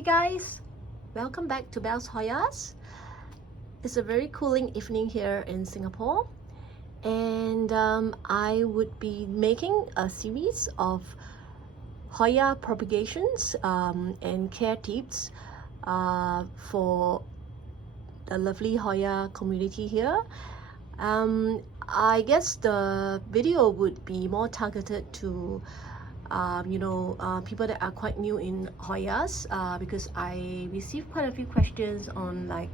Hey guys, welcome back to Belle's Hoyas. It's a very cooling evening here in Singapore, and I would be making a series of Hoya propagations and care tips for the lovely Hoya community here. I guess the video would be more targeted to people that are quite new in Hoyas, because I received quite a few questions on like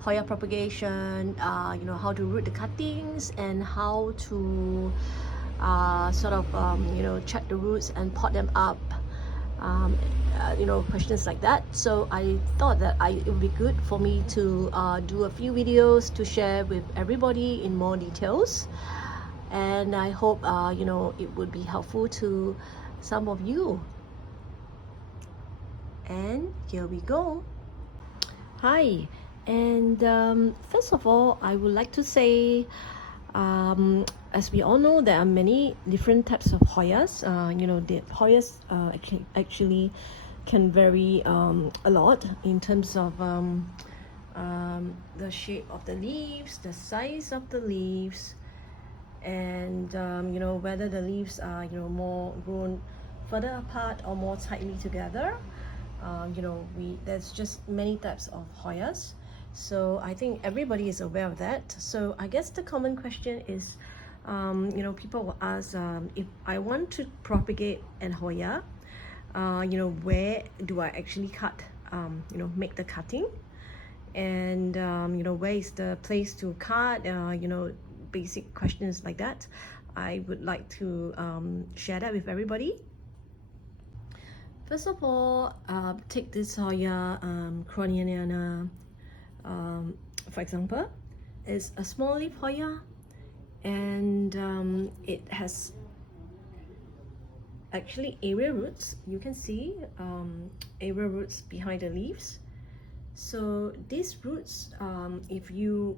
Hoya propagation, how to root the cuttings and how to check the roots and pot them up, questions like that. So I thought that it would be good for me to do a few videos to share with everybody in more details, and I hope it would be helpful to some of you. And here we go. Hi, and first of all, I would like to say, as we all know, there are many different types of Hoyas. The Hoyas actually can vary a lot in terms of the shape of the leaves, the size of the leaves, and whether the leaves are more grown further apart or more tightly together. There's just many types of Hoyas, so I think everybody is aware of that. So I guess the common question is, people will ask, if I want to propagate an Hoya, where do I actually cut, make the cutting, and where is the place to cut, basic questions like that. I would like to share that with everybody. First of all, take this Hoya, Croniana, for example. It's a small leaf Hoya, and it has actually area roots. You can see area roots behind the leaves. So these roots, if you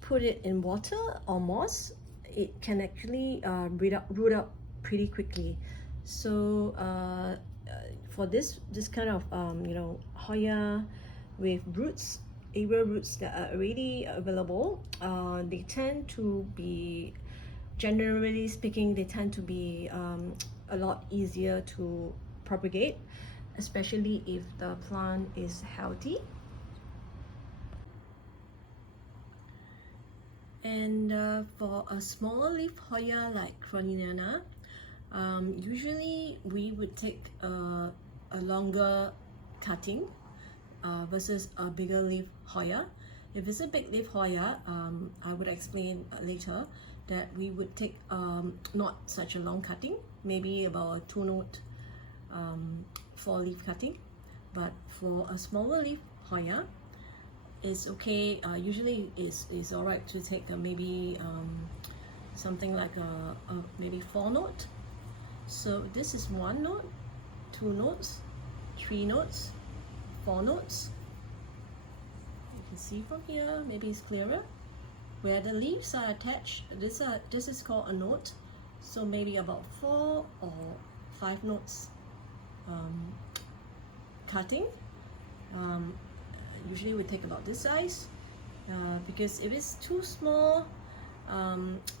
put it in water or moss, it can actually root up pretty quickly. So for this kind of Hoya with roots, area roots that are already available, they tend to be, generally speaking, they tend to be a lot easier to propagate, especially if the plant is healthy. And for a smaller leaf Hoya like Croniana, usually we would take a longer cutting versus a bigger leaf Hoya. If it's a big leaf Hoya, I would explain later that we would take not such a long cutting, maybe about a 2-note 4-leaf cutting. But for a smaller leaf Hoya, it's okay. Usually it's all right to take maybe something like a maybe 4-note. So this is 1 note, 2 notes, 3 notes, 4 notes. You can see from here, maybe it's clearer, where the leaves are attached. This is called a note, so maybe about 4 or 5 notes cutting. Usually we take about this size, because if it's too small,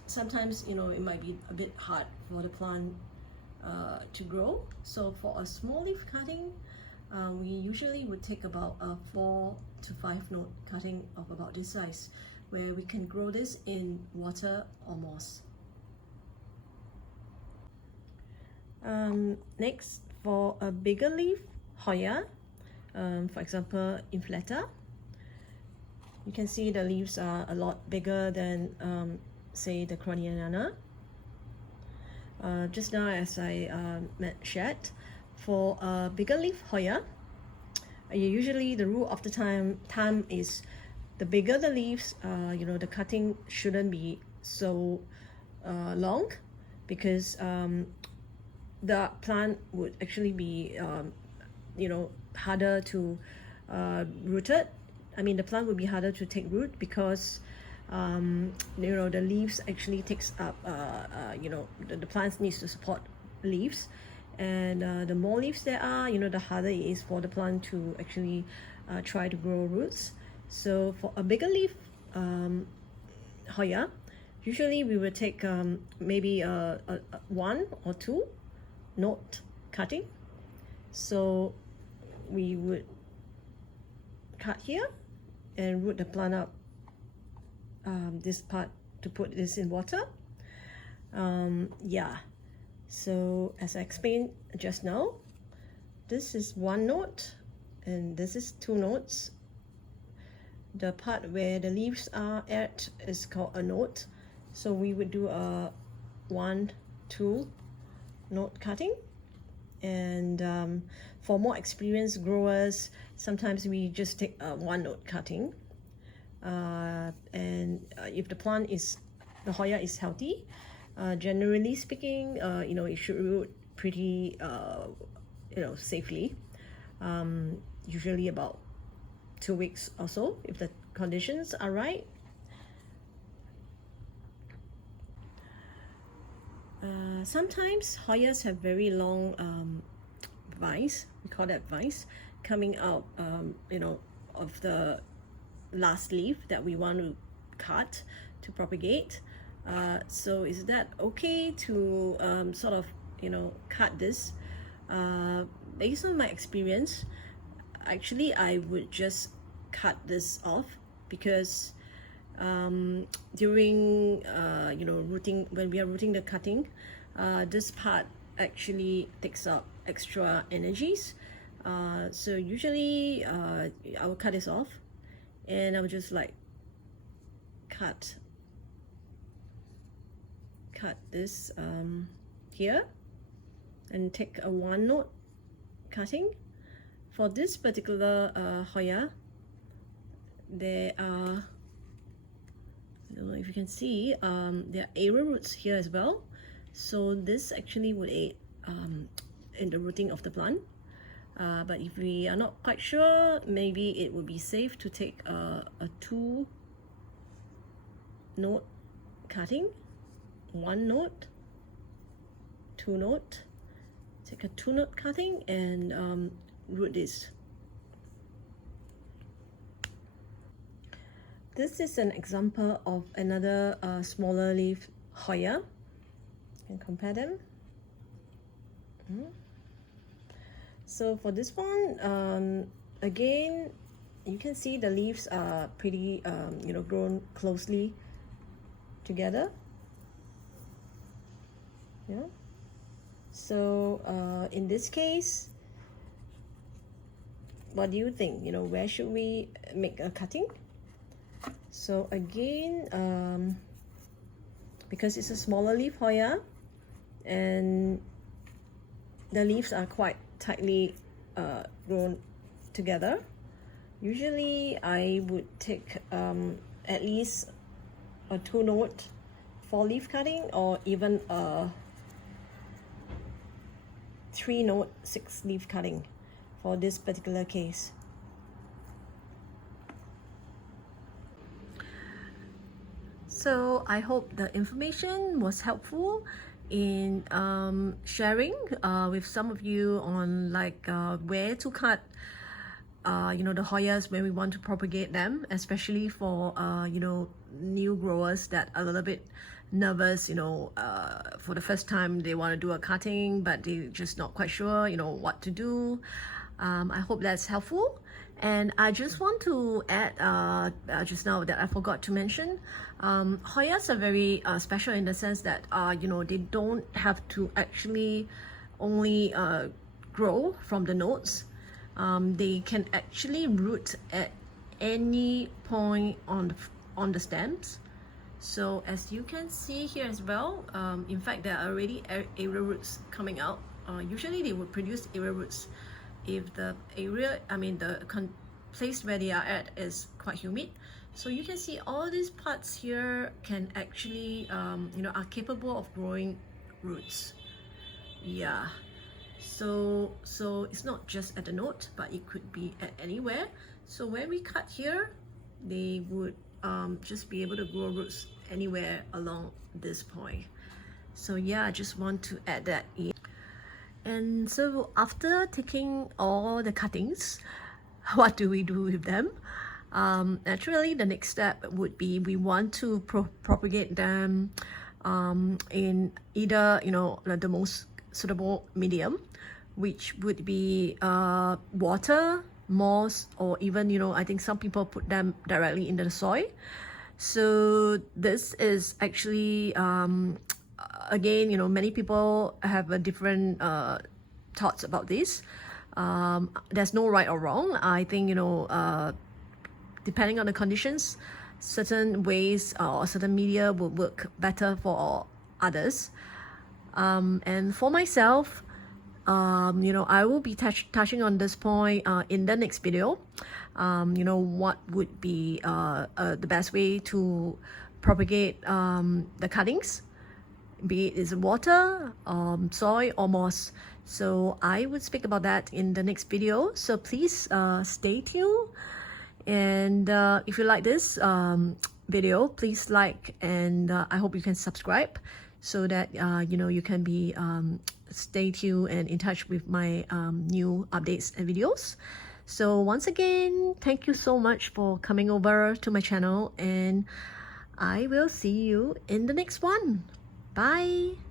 sometimes it might be a bit hard for the plant to grow. So for a small leaf cutting, we usually would take about a 4 to 5 note cutting of about this size, where we can grow this in water or moss. Next, for a bigger leaf Hoya, for example Inflata, you can see the leaves are a lot bigger than say the Croniana. Just now, as I shared, for a bigger leaf Hoya, usually the rule of the time is, the bigger the leaves, the cutting shouldn't be so long, because the plant would actually be harder to root it. I mean, the plant would be harder to take root, because the leaves actually takes up, the plants needs to support leaves, and the more leaves there are, the harder it is for the plant to actually try to grow roots. So for a bigger leaf Hoya, usually we will take maybe a 1 or 2 knot cutting. So we would cut here and root the plant up this part to put this in water. Yeah, so as I explained just now, this is 1 knot and this is 2 knots. The part where the leaves are at is called a knot. So we would do a 1, 2 knot cutting. And for more experienced growers, sometimes we just take a 1 knot cutting. If the Hoya is healthy, generally speaking, it should root pretty, safely. Usually about 2 weeks or so, if the conditions are right. Sometimes Hoyas have very long vines, we call that vines, coming out of the last leaf that we want to cut to propagate. So is that okay to sort of cut this? Based on my experience, actually I would just cut this off, because during rooting, when we are rooting the cutting, this part actually takes up extra energies. So usually I will cut this off, and I will just like cut this here and take a 1 knot cutting. For this particular Hoya, there are, I don't know if you can see, there are area roots here as well. So this actually would aid in the rooting of the plant. But if we are not quite sure, maybe it would be safe to take a 2 knot cutting, 1 knot, 2 knot, take a 2 knot cutting and root this. This is an example of another smaller leaf Hoya. You can compare them. So for this one, again, you can see the leaves are pretty, grown closely together. Yeah. So in this case, what do you think? Where should we make a cutting? So again, because it's a smaller leaf Hoya and the leaves are quite tightly grown together, usually I would take at least a 2 knot 4 leaf cutting, or even a 3 knot 6 leaf cutting for this particular case. So I hope the information was helpful in sharing with some of you on where to cut the Hoyas when we want to propagate them, especially for new growers that are a little bit nervous, for the first time they want to do a cutting but they're just not quite sure what to do. I hope that's helpful. And I just want to add just now that I forgot to mention, Hoyas are very special in the sense that they don't have to actually only grow from the nodes. They can actually root at any point on the stems. So as you can see here as well, in fact there are already area roots coming out. Usually they would produce area roots if the area, the place where they are at is quite humid. So you can see all these parts here can actually are capable of growing roots. Yeah, so it's not just at the node, but it could be at anywhere. So when we cut here, they would just be able to grow roots anywhere along this point. So yeah, I just want to add that in. And so after taking all the cuttings, what do we do with them? Naturally, the next step would be we want to propagate them in either, the most suitable medium, which would be water, moss, or even, I think some people put them directly into the soil. So this is actually, again, many people have a different thoughts about this. There's no right or wrong. I think, depending on the conditions, certain ways or certain media will work better for others. And for myself, I will be touching on this point in the next video. What would be the best way to propagate the cuttings, be it is water, soil, or moss. So I would speak about that in the next video. So please stay tuned. And if you like this video, please like, and I hope you can subscribe so that you can be stay tuned and in touch with my new updates and videos. So once again, thank you so much for coming over to my channel, and I will see you in the next one. Bye.